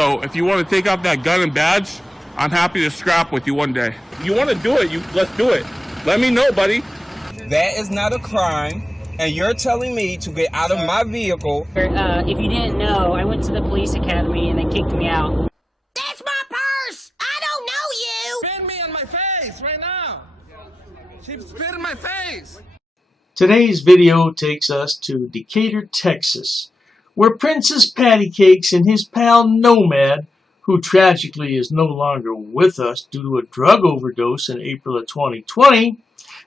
So if you want to take off that gun and badge, I'm happy to scrap with you one day. You want to do it, let's do it. Let me know, buddy. That is not a crime, and you're telling me to get out of my vehicle. If you didn't know, I went to the police academy and they kicked me out. That's my purse! I don't know you! Spit me on my face right now! She spit in my face! Today's video takes us to Decatur, Texas, where Princess Pattycakes and his pal Nomad, who tragically is no longer with us due to a drug overdose in April of 2020,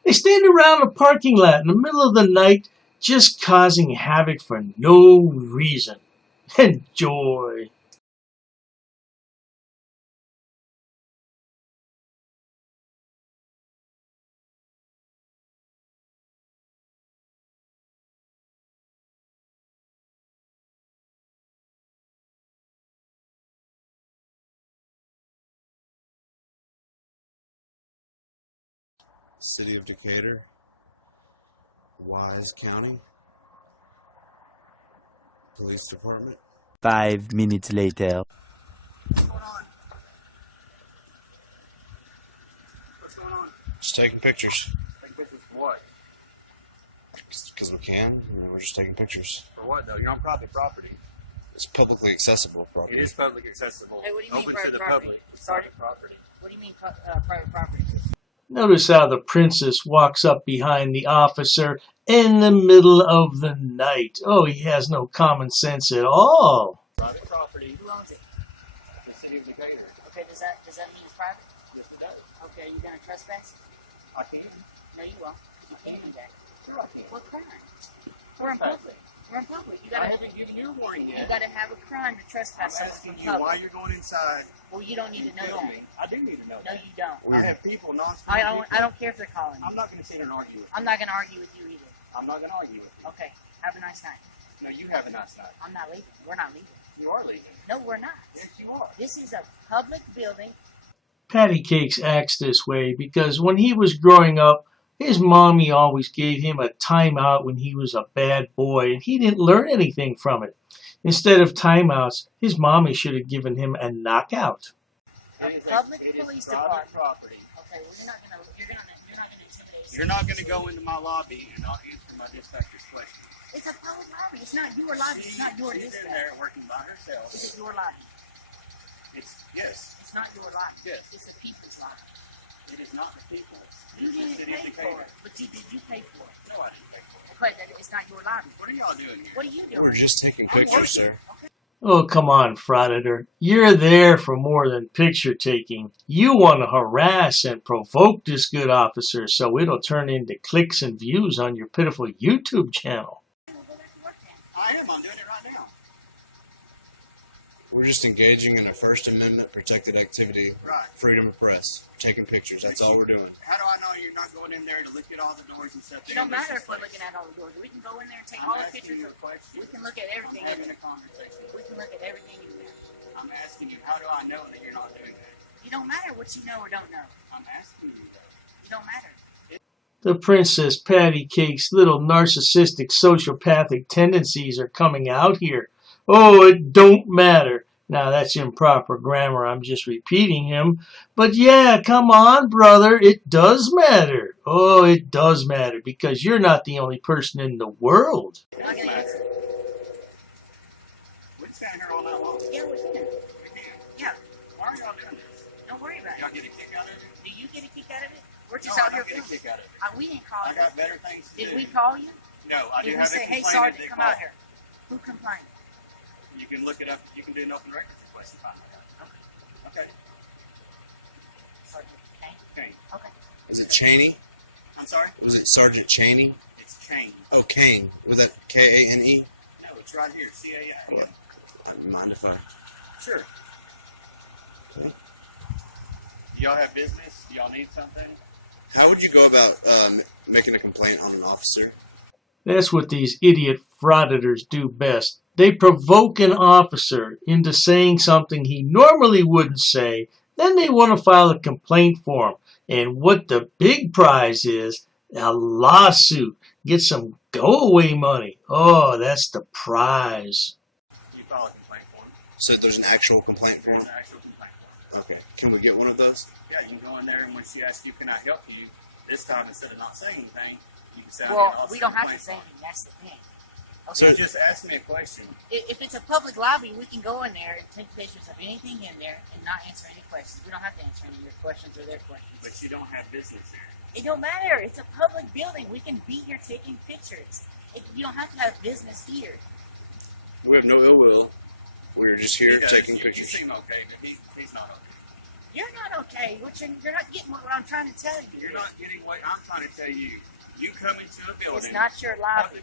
they stand around a parking lot in the middle of the night just causing havoc for no reason. Enjoy. City of Decatur, Wise County, Police Department. 5 minutes later. What's going on? What's going on? Just taking pictures. Taking pictures for what? Because we can. We're just taking pictures. For what though? You're on private property. It's publicly accessible property. It is publicly accessible. Hey, what do you mean Open private to the property? public. It's Sorry? private property. What do you mean private property? Notice how the princess walks up behind the officer in the middle of the night. Oh, he has no common sense at all. Private property. Who owns it? The City of Decatur. Okay, does that mean it's private? Yes, it does. Okay, you gonna trespass? I can. No, you won't. You can't do that. Sure, I can. What crime? We're in public. We're in public. You gotta. I haven't given you a warning You yet. gotta have a crime to trespass I'm something asking in you why public. you're going inside. Well, you don't need to know Tell that. me. I do need to know No, that. you don't. I have people non I don't care if they're calling you. I'm not going to sit here and argue with you. I'm not gonna argue with you either. I'm not going to argue with you. Okay, have a nice night. No, you have a nice night. I'm not leaving. We're not leaving. You are leaving. No, we're not. Yes, you are. This is a public building. Pattycakes acts this way because when he was growing up, his mommy always gave him a timeout when he was a bad boy, and he didn't learn anything from it. Instead of timeouts, his mommy should have given him a knockout. A It is public it is police private department. property. Okay, well you're not gonna intimidate. You're not going to go into my lobby and not answer my dispatcher's question. It's a public lobby. It's not your lobby. It's not your She's in dispatch. there working by herself. Is it your lobby? Yes. It's not your lobby. Yes. It's the people's lobby. It is not the people. You It's the didn't City of pay Decatur. for it. But did you pay for it? No, I didn't pay for it. Okay, then it's not your lobby. What are y'all doing here? What are you doing? We're just taking pictures, sir. Oh, come on, Frauditor. You're there for more than picture taking. You want to harass and provoke this good officer so it'll turn into clicks and views on your pitiful YouTube channel. I am. I'm doing it right now. We're just engaging in a First Amendment protected activity. Right. Freedom of press. Taking pictures. That's all we're doing. How do I know you're not going in there to look at all the doors and stuff? It don't matter if we're looking at all the doors. We can go in there and take all the pictures. You a question. We can look at everything. I'm having a conversation. We can look at everything you do. I'm asking you, how do I know that you're not doing that? You don't matter what you know or don't know. I'm asking you that. You don't matter. The Princess Pattycakes' little narcissistic sociopathic tendencies are coming out here. Oh, it don't matter. Now, that's improper grammar. I'm just repeating him. But yeah, come on, brother. It does matter. Oh, it does matter because you're not the only person in the world. You're not gonna answer. We can stand here all night long. Yeah, we can. We can. Yeah, Why are y'all doing this? don't worry about Y'all it. get a kick out of it? Do you get a kick out of it? We're No, just I out here don't get a filming. kick out of it. We didn't call I you. got better things to Did do. we call you? No, I do Did we have say, a hey, complaint Sergeant, that they come call. out here? Who complained? You can look it up. You can do an open records request and find it out. Okay. Sergeant Kane? Kane. Okay. Is it Cheney? I'm sorry? Was it Sergeant Cheney? It's Kane. Oh, Kane. Was that K-A-N-E? No, it's right here. C-A-N. Yeah. Mind if I... Sure. Okay. Do y'all have business? Do y'all need something? How would you go about making a complaint on an officer? That's what these idiot frauditors do best. They provoke an officer into saying something he normally wouldn't say. Then they want to file a complaint for him. And what the big prize is, a lawsuit. Get some go-away money. Oh, that's the prize. You file a complaint for him. So there's an actual complaint form? There's an actual complaint form. Okay. Can we get one of those? Yeah, you can go in there, and when she asks you, can I help you, this time, instead of not saying anything, you can say, Well, we don't have to say anything. That's the thing. Okay, so just ask me a question. If it's a public lobby, we can go in there and take pictures of anything in there and not answer any questions. We don't have to answer any of your questions or their questions. But you don't have business here. It don't matter. It's a public building. We can be here taking pictures. You don't have to have business here. We have no ill will. We're just here taking pictures. You seem okay, but he's not okay. You're not okay. You're not getting what I'm trying to tell you. You're not getting what I'm trying to tell you. You come into a building. It's not your lobby.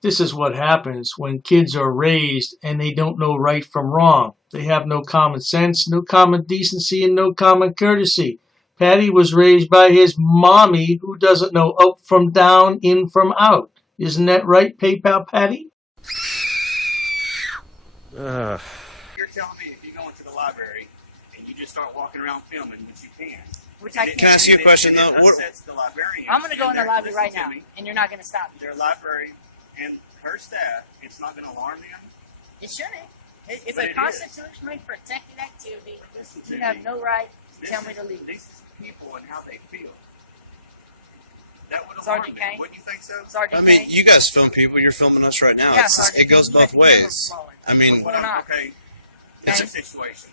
This is what happens when kids are raised and they don't know right from wrong. They have no common sense, no common decency, and no common courtesy. Patty was raised by his mommy who doesn't know up from down, in from out. Isn't that right, PayPal Patty? You're telling me if you go into the library and you just start walking around filming, which you can. Can I ask you a question, though? I'm going to go in the lobby right now, and you're not going to stop me. Their library and her staff, it's not going to alarm them? It shouldn't. It's a constitutionally protected activity. You have no right to tell me to leave. This is people and how they feel. That would alarm Sergeant them. Kane? Wouldn't you think so? Sergeant I mean, Kane? you guys film people. You're filming us right now. Yeah, Sergeant It goes Kane, both you have to ways. remember I mean, We're not. Okay. It's It's a situation.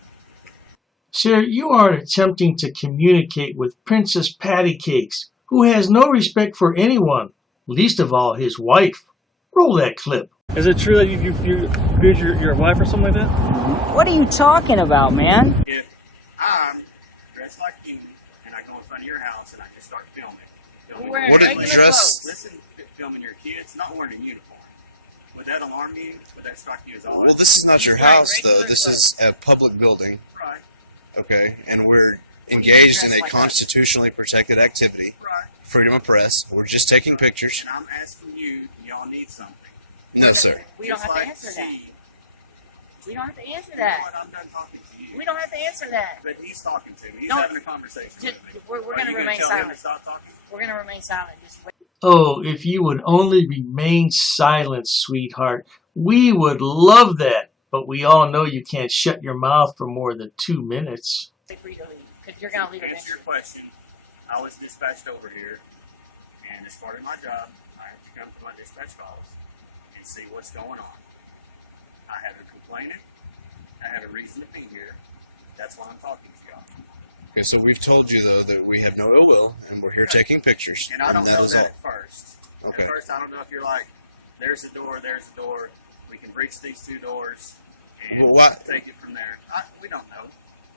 Sir, you are attempting to communicate with Princess Pattycakes, who has no respect for anyone, least of all his wife. Roll that clip. Is it true that you abused your wife or something like that? What are you talking about, man? If I'm dressed like you and I go in front of your house and I just start filming. We're wearing What regular dress- clothes. Listen, filming your kids, not wearing a uniform. Would that alarm you? Would that strike you as odd? well, this is not your house, though. This is a public building, Right, okay? And we're engaged in a constitutionally protected activity. right. Freedom of press. We're just taking pictures. And I'm asking you, y'all need something. No, sir. We don't Just have to like answer that. she- We don't have to answer You know that. what? I'm done talking to you. We don't have to answer that. But he's talking to me. He's Don't- having a conversation Just, with me. we're Are going to you remain tell him to silent. stop talking? We're going to remain silent. Just wait. Oh, if you would only remain silent, sweetheart. We would love that, but we all know you can't shut your mouth for more than 2 minutes. Wait for you to leave, because you're going to leave To eventually. answer your question, I was dispatched over here, and as part of my job, I have to come to my dispatch calls and see what's going on. I have a complainant. I have a reason to be here. That's why I'm talking to y'all. Okay, so we've told you, though, that we have no ill will, and we're here taking pictures. And I don't that know is that all. at first. Okay. At first, I don't know if you're like, there's a door, we can breach these 2 doors, and Well, why- take it from there. We don't know.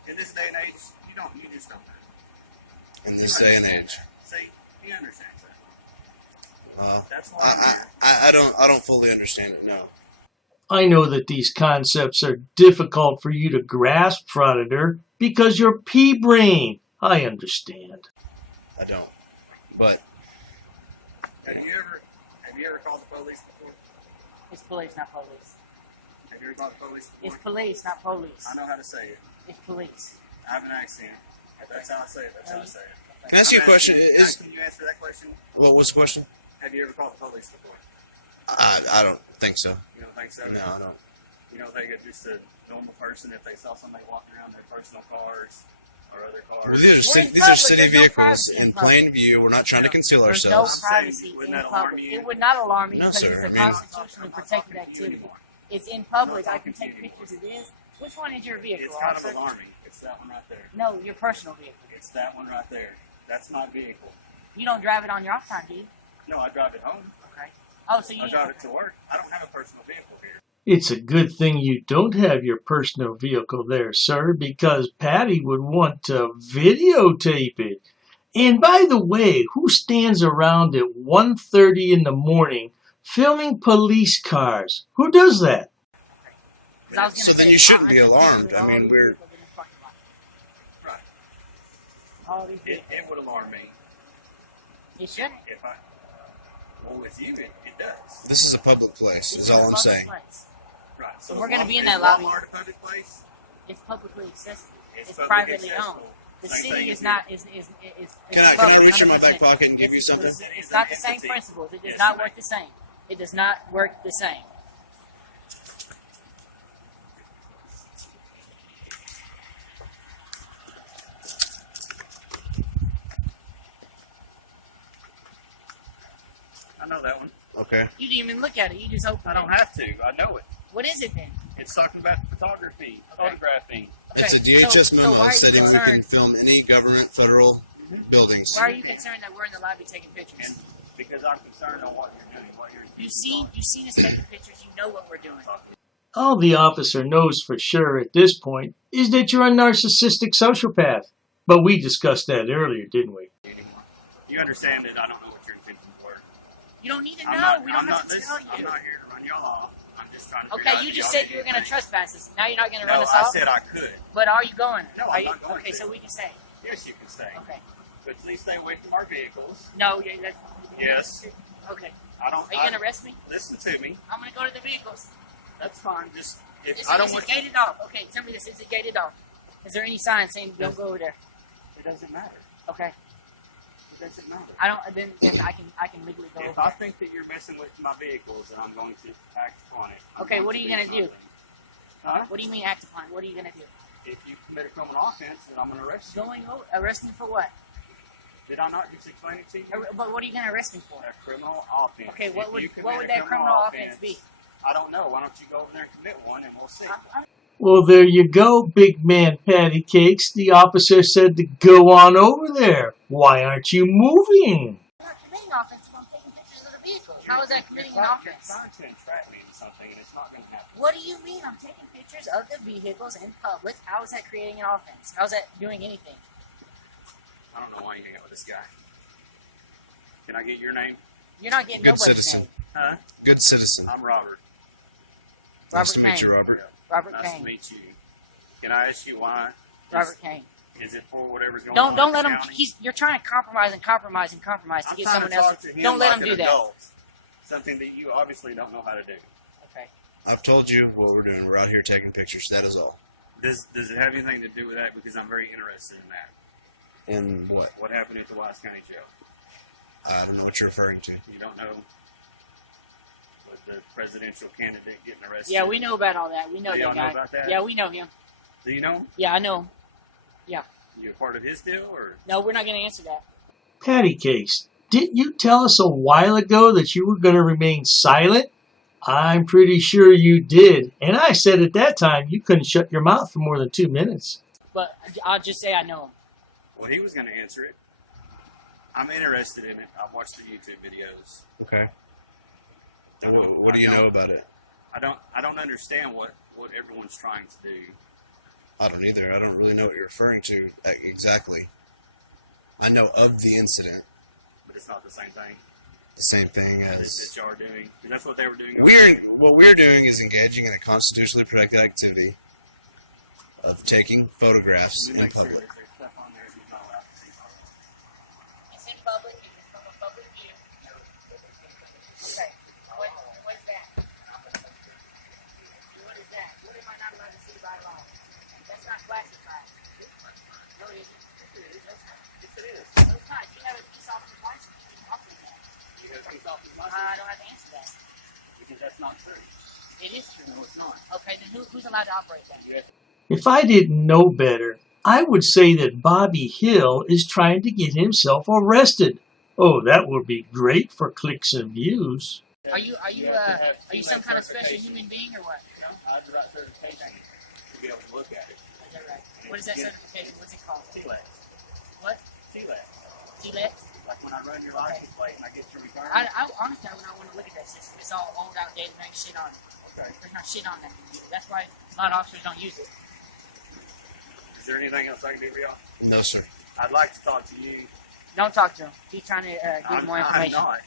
In this day and age, you just don't know. In this day and age. See, he understands that. That's why I don't fully understand it, no. I know that these concepts are difficult for you to grasp, Frauditor, because you're pea-brain. I understand. I don't. But Have you ever called the police before? It's police, not police. Have you ever called the police before? It's police, not police. I know how to say it. It's police. I have an accent. That's how I say it. That's how I say it. can I ask you a question? Can you answer that question? What was the question? Have you ever called the police before? I don't think so. You don't think so? No, I don't. You don't think it's just a normal person if they saw somebody walking around their personal cars or other cars? Well, these We're are in city public. city There's no vehicles privacy in in public. plain view. We're not trying to conceal There's no ourselves. privacy Wouldn't in that alarm public. you? It would not alarm me No, because sir. it's a I mean- constitutionally I'm not protected talking to you activity. anymore. It's in public. I'm not I can talking take to you pictures of this. Which one is your vehicle, It's kind of officer? alarming. It's that one right there. No, your personal vehicle. It's that one right there. That's my vehicle. You don't drive it on your off time, do you? No, I drive it home. Okay. Oh, so you I drive it to work. I don't have a personal vehicle here. It's a good thing you don't have your personal vehicle there, sir, because Patty would want to videotape it. And by the way, who stands around at 1:30 in the morning filming police cars? Who does that? 'Cause I was gonna So then say, you shouldn't I be took alarmed. pictures of I all mean, these we're- vehicles in this parking lot. Right. All these It vehicles. would alarm me It shouldn't. if I. Well, with you, it does. This is a public place. It's Is in a all I'm public saying. place. Right. So We're is gonna Walmart- be in that is lobby. Walmart a public place? It's publicly accessible. It's publicly privately accessible. owned. The Same city thing is as not you. is Can I above reach in my back 100%. pocket and give you something? It's not the same principles. It does not work the same. It does not work the same. I know that one. Okay. You didn't even look at it. You just opened I don't have to. I know it. What is it then? It's talking about photography, photographing. It's a Okay, DHS so memo why are you stating we can concerned? film any government, federal buildings. Why are you concerned that we're in the lobby taking pictures? And because I'm concerned on what you're doing, what you're You've seen us taking pictures. You know what we're doing. All the officer knows for sure at this point is that you're a narcissistic sociopath. But we discussed that earlier, didn't we? You understand that I don't know what your intentions were. You don't need to I'm know. not, We don't I'm have not, to tell listen, I'm you. not here to run y'all off. I'm just trying to figure out Okay, you if just y'all said you were did going to anything. trespass us. Now you're not going to No, run us I off? said I could. But are you going? No, Are I'm you? not going Okay, to. so we can stay. Yes, you can stay. Okay. But please stay away from our vehicles. No, yeah, that's... Yes. Okay. I don't. Are you going to arrest me? Listen to me. I'm going to go to the vehicles. That's fine. Just if Is I don't it want. gated off? Okay, tell me this. Is it gated off? Is there any sign saying don't go over there? It doesn't matter. Okay. It doesn't matter. I don't. Then I can legally go If over I there. think that you're messing with my vehicles, then I'm going to act upon it. I'm Okay, going what are you do gonna do? something. Huh? What do you mean act upon? What are you gonna do? If you commit a criminal offense, then I'm going to arrest you. Going over, arrest me for what? Did I not just explain it to you? But what are you gonna arrest me for? A criminal offense. Okay, If what you would commit a that criminal offense be? I don't know. Why don't you go over there and commit one, and we'll see. Well, there you go, big man Pattycakes. The officer said to go on over there. Why aren't you moving? I'm not committing offense if I'm taking pictures of the vehicle. How is that committing an You're offense? trying to entrap me into something, and it's not going to happen. What do you mean I'm taking pictures of the vehicles in public? How is that creating an offense? How is that doing anything? I don't know why you hang out with this guy. Can I get your name? You're not getting Good nobody's citizen. name. Huh? Good citizen. I'm Robert. Nice to Robert meet you, Kane. Robert. Robert Nice to Kane. meet you. Can I ask you why? Robert Kane. Is it for whatever's going on? Don't let in him. the county? You're trying to compromise and compromise and compromise to I'm get trying someone to else. talk to him Don't let like him an do that. adult. Something that you obviously don't know how to do. Okay. I've told you what we're doing. We're out here taking pictures. That is all. Does it have anything to do with that? Because I'm very interested in that. And what? What happened at the Wise County Jail? I don't know what you're referring to. You don't know? With the presidential candidate getting arrested? Yeah, we know about all that. We know Do y'all that guy. know about that? Yeah, we know him. Do you know him? Yeah, I know him. Yeah. You a part of his deal, or? No, we're not going to answer that. Pattycakes, didn't you tell us a while ago that you were going to remain silent? I'm pretty sure you did. And I said at that time you couldn't shut your mouth for more than 2 minutes. But I'll just say I know him. Well, he was going to answer it. I'm interested in it. I've watched the YouTube videos. Okay. And what do you know about it? I don't understand what everyone's trying to do. I don't either. I don't really know what you're referring to exactly. I know of the incident. But it's not the same thing The same thing that as... y'all are doing. That's what they were doing. What we're doing is engaging in a constitutionally protected activity of taking photographs in Make sure public. that there's stuff on there he's not allowed to see. It's in public. It's from a public view. Okay. What's that? What is that? What am I not allowed to see by law? That's not classified. No, it isn't. Yes, it is. No, it's not. You have a peace officer's license. You can talk to that. You have a peace officer's license? I don't have to answer that. Because that's not true. It is true. No, it's not. Okay, then who's allowed to operate that? You have If I didn't know better, I would say that Bobby Hill is trying to get himself arrested. Oh, that would be great for clicks and views. Are you some kind of special human being or what? I have the right certification to be able to look at it. Is that right? What is that certification? What's it called? TLEX. What? TLEX. TLEX? Like when I run your license plate and I get your return. I honestly I want to look at that system. It's all old, outdated, and ain't shit on it. Okay. There's not shit on that. That's why a lot of officers don't use it. Is there anything else I can do for y'all? No, sir. I'd like to talk to you. Don't talk to him. He's trying to get more I'm information. not.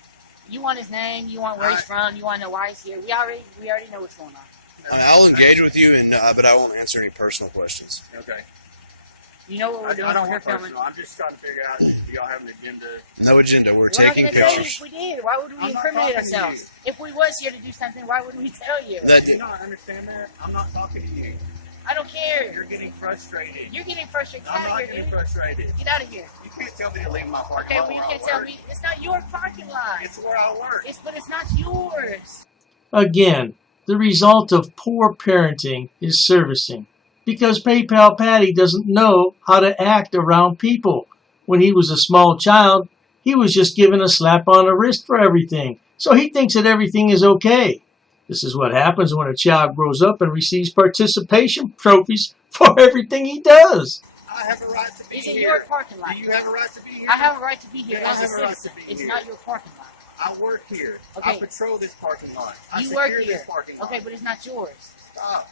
You want his name. You want where he's from. You want to know why he's here. We already know what's going on. I'll engage with you, but I won't answer any personal questions. Okay. You know what we're doing I don't over here want filming? personal. I'm just trying to figure out if y'all have an agenda. No agenda. We're We're taking not going to tell you pictures. if we did. Why would we I'm not incriminate talking to ourselves? If we was here to do something, why wouldn't we tell you? Do you not understand that? I'm not talking to you. I don't care. You're getting frustrated. You're getting frustrated. Get I'm out of not here, getting dude. frustrated. Get out of here. You can't tell me to leave my parking Okay, lot well you where can't I tell work. me. It's not your parking lot. It's where I work. But it's not yours. Again, the result of poor parenting is servicing. Because PayPal Patty doesn't know how to act around people. When he was a small child, he was just given a slap on the wrist for everything. so he thinks that everything is okay. This is what happens when a child grows up and receives participation trophies for everything he does. I have a right to be Is it here. your parking lot? Do you have a right to be here? I have a right to be here Yeah, I as a have a right citizen. to be It's here. not your parking lot. I work here. Okay. I patrol this parking lot. I You secure work this here. parking lot. Okay, but it's not yours. Stop.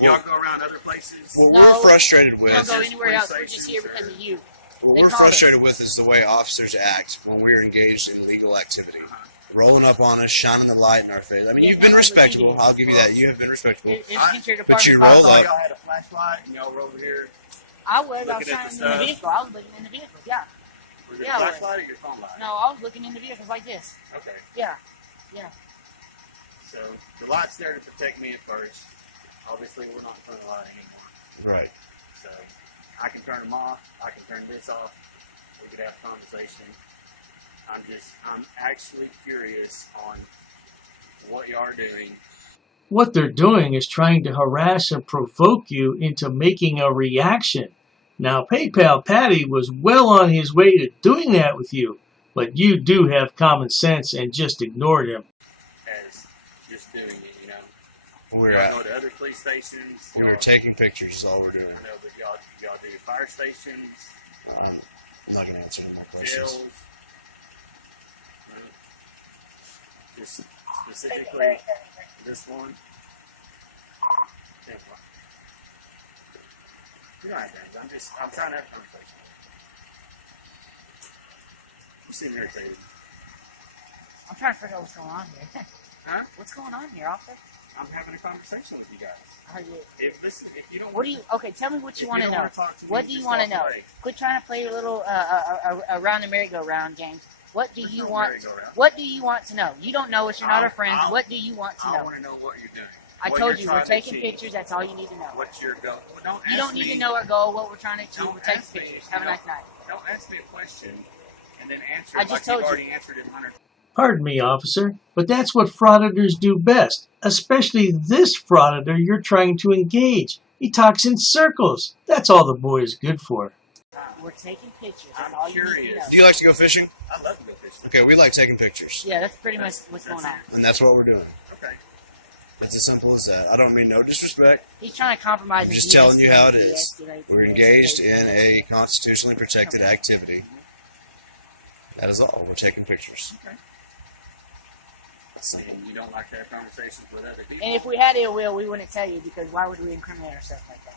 Y'all go around other places? What No, we're frustrated We don't with, go anywhere else. We're police just here stations because of you. what They we're called us. frustrated with is the way officers act when we're engaged in legal activity. Rolling up on us, shining the light in our face. I mean, Yeah, you've been that's what you respectable. do. I'll give you that. You have been respectable. It's I- against your but department you I roll policy. up- thought y'all had a flashlight and y'all were over here I was looking at the shining in the stuff. vehicle. I was looking in the vehicle, yeah. with your Yeah, I was. flashlight or your phone light? No, I was looking in the vehicles like this. Okay. Yeah. So the light's there to protect me at first. Obviously, we're not turning the light anymore. Right. So I can turn them off. I can turn this off. We could have a conversation. I'm actually curious on what y'all are doing. What they're doing is trying to harass and provoke you into making a reaction. Now, PayPal Patty was well on his way to doing that with you, but you do have common sense and just ignored him. As just doing it, you know. We're Y'all go at, to other police stations. we were taking pictures is all we're doing. I know, but y'all do fire stations, I'm not going to answer any more questions. jails. Just specifically this one. Yeah, well, you don't have to. I'm trying to have a conversation. You seem irritated. I'm trying to figure out what's going on here. Huh? What's going on here, officer? I'm having a conversation with you guys. Are you, If you don't, what do you? Okay, tell me what if you want to don't know. wanna talk to me, What do you just want to walk know? away. Quit trying to play your little around the merry-go-round game. What do There's you no want? merry-go-round. What do you want to know? You don't know us. You're not our friends. I'll- What do you want to I know? want to know what you're doing. I what told you're you we're trying to taking achieve, pictures. That's all you need to know. What you're going. Well, don't You ask don't need me- to know our goal. What we're trying to achieve. Don't We're taking ask me. pictures. Have a nice night. Don't ask me a question and then answer I it just like told you've you. already answered it 100 times. Pardon me, officer, but that's what frauditors do best, especially this frauditor you're trying to engage. He talks in circles. That's all the boy is good for. We're taking pictures. That's I'm all you need to curious. know. Do you like to go fishing? I love to go fishing. Okay, we like taking pictures. Yeah, that's pretty much what's going on. And that's what we're doing. Okay. It's as simple as that. I don't mean no disrespect. He's trying to compromise. I'm and just telling you how it de-escalate, is. de-escalate, We're de-escalate, engaged in a de-escalate. constitutionally protected activity. That is all. We're taking pictures. And you don't like to have conversations with other people. And if we had ill will, we wouldn't tell you because why would we incriminate ourselves like that?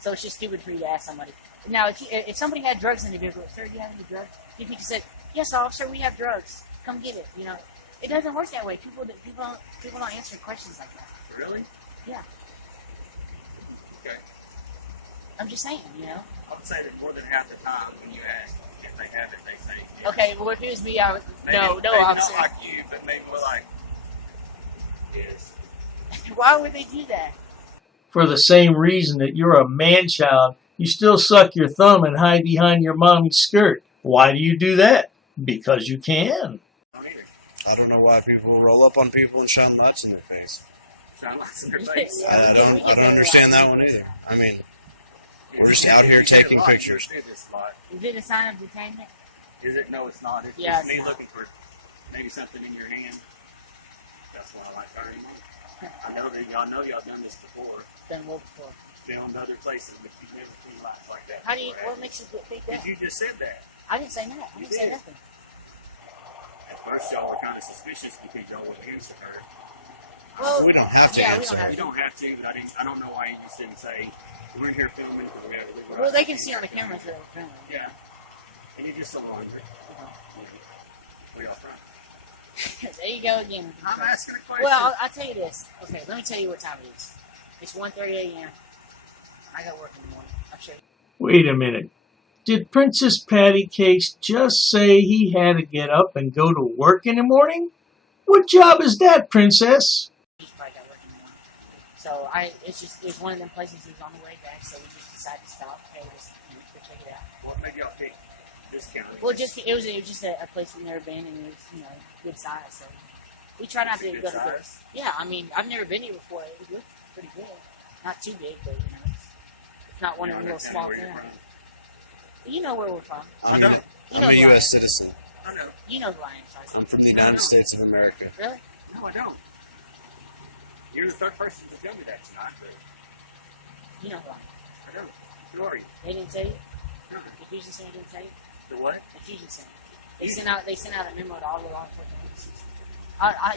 So it's just stupid for you to ask somebody. Now, if somebody had drugs in the vehicle, sir, do you have any drugs? If you said, yes, officer, we have drugs. Come get it. You know, it doesn't work that way. People don't answer questions like that. Really? Yeah. Okay. I'm just saying, you know. I would say that more than half the time when you ask if they have it, they say yes. Okay, well, if it was me, I would. Maybe, No, maybe officer. not like you, but maybe more like yes. Why would they do that? For the same reason that you're a man-child, you still suck your thumb and hide behind your mommy's skirt. Why do you do that? Because you can. Don't either. I don't know why people roll up on people and shine lights in their face. Shine lights in their face. Yeah, I we don't get that understand a lot. that one either. I mean, we're just out here taking pictures. Is it a sign of detainment? Is it? No, it's not. It's Yeah, just it's me not. looking for maybe something in your hand. That's why I like turning. I know that y'all done this before. Done what before? Filmed other places, but you've never seen lights like that. How do you? before, What makes you think that? have you? You just said that. I didn't say that. I You didn't say did. nothing. At first, y'all were kind of suspicious because y'all wouldn't answer her. Well, We don't have to yeah, we answer don't have You to. don't have to, but I don't know why you just didn't say we're here filming because we have a legal Well, right they to can do see on the something." cameras that we're filming. Yeah. And you're just so angry. What y'all trying? There you go again. I'm asking a question. Well, I'll tell you this. Okay, let me tell you what time it is. It's 1:30 a.m. I got work in the morning. I'm sure. Wait a minute. Did Princess Pattycakes just say he had to get up and go to work in the morning? What job is that, Princess? He's probably got work in the morning. So it's one of them places he's on the way back. So we just decided to stop. Hey, let's go check it out. What made y'all pick this county? Well, it was just a place we've never been, and it was good size. So we try not to Good go to good. size? Yeah, I mean I've never been here before. It looked pretty good. Not too big, but it's not one of the little small Where you towns. from? You know where we're from. I know. I'm a who I am. U.S. citizen. I know. You know who I am, Sergeant. I'm from the United States of America. Really? No, I don't. You're the third person to tell me that tonight, but You know who I am. I don't. Who are you? They didn't tell you? No. The Fusion Center didn't tell you? The what? The Fusion Center. They sent out a memo to all the law enforcement agencies.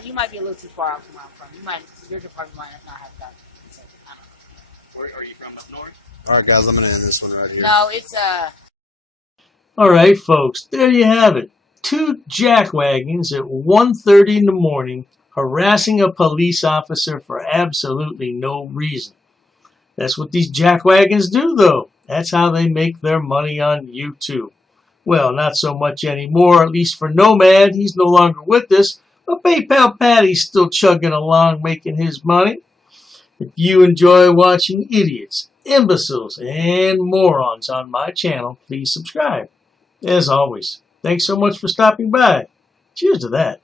You might be a little too far out from where I'm from. Your department might not have gotten it. I don't know. Where are you from? Up north? Alright guys, I'm going to end this one right here. No, it's Alright folks, there you have it. 2 jackwagons at 1:30 in the morning harassing a police officer for absolutely no reason. That's what these jackwagons do though. That's how they make their money on YouTube. Well, not so much anymore, at least for Nomad. He's no longer with us, but PayPal Patty's still chugging along making his money. If you enjoy watching idiots, imbeciles, and morons on my channel, please subscribe. As always, thanks so much for stopping by. Cheers to that.